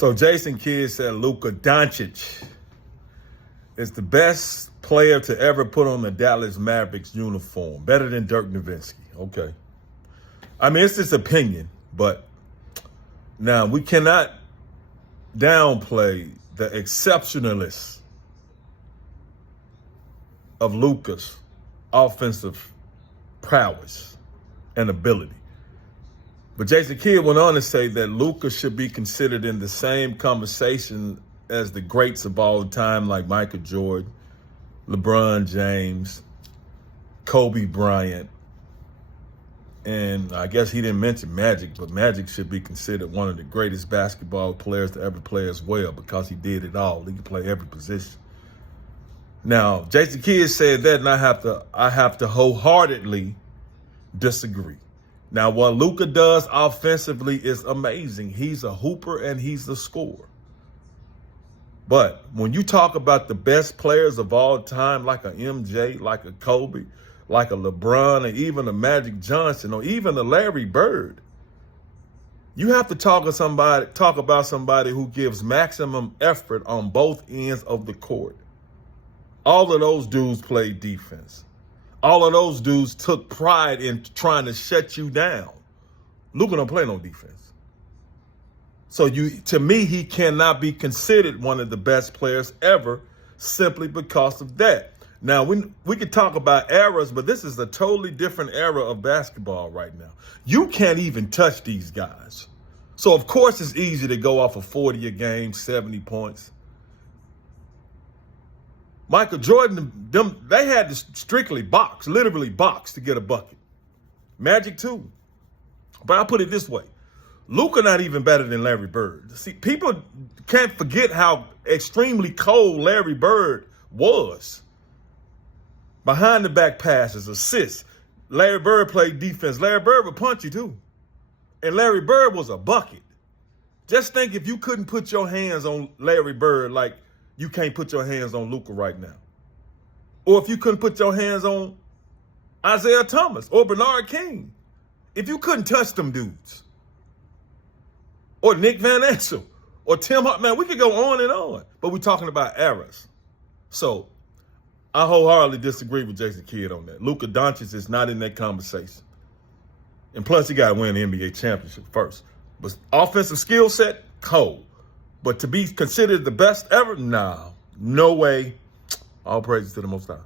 So Jason Kidd said Luka Doncic is the best player to ever put on the Dallas Mavericks uniform. Better than Dirk Nowitzki. Okay. I mean, it's his opinion, but now we cannot downplay the exceptionalness of Luka's offensive prowess and ability. But Jason Kidd went on to say that Luka should be considered in the same conversation as the greats of all time, like Michael Jordan, LeBron James, Kobe Bryant, and I guess he didn't mention Magic, but Magic should be considered one of the greatest basketball players to ever play as well because he did it all. He could play every position. Now, Jason Kidd said that, and I have to wholeheartedly disagree. Now, what Luka does offensively is amazing. He's a hooper and he's a scorer. But when you talk about the best players of all time, like a MJ, like a Kobe, like a LeBron, and even a Magic Johnson, or even a Larry Bird, you have to talk about somebody who gives maximum effort on both ends of the court. All of those dudes played defense. All of those dudes took pride in trying to shut you down. Luka don't play no defense. So to me, he cannot be considered one of the best players ever simply because of that. Now, we could talk about eras, but this is a totally different era of basketball right now. You can't even touch these guys. So, of course, it's easy to go off of 40 a game, 70 points. Michael Jordan, they had to strictly box, literally box to get a bucket. Magic too. But I'll put it this way. Luka not even better than Larry Bird. See, people can't forget how extremely cold Larry Bird was. Behind the back passes, assists. Larry Bird played defense. Larry Bird would punch you too. And Larry Bird was a bucket. Just think if you couldn't put your hands on Larry Bird like you can't put your hands on Luka right now. Or if you couldn't put your hands on Isaiah Thomas or Bernard King. If you couldn't touch them dudes. Or Nick Van Exel. Or Tim Hart. Man, we could go on and on. But we're talking about eras. So I wholeheartedly disagree with Jason Kidd on that. Luka Doncic is not in that conversation. And plus, he got to win the NBA championship first. But offensive skill set, cold. But to be considered the best ever, nah, no way. All praises to the Most High.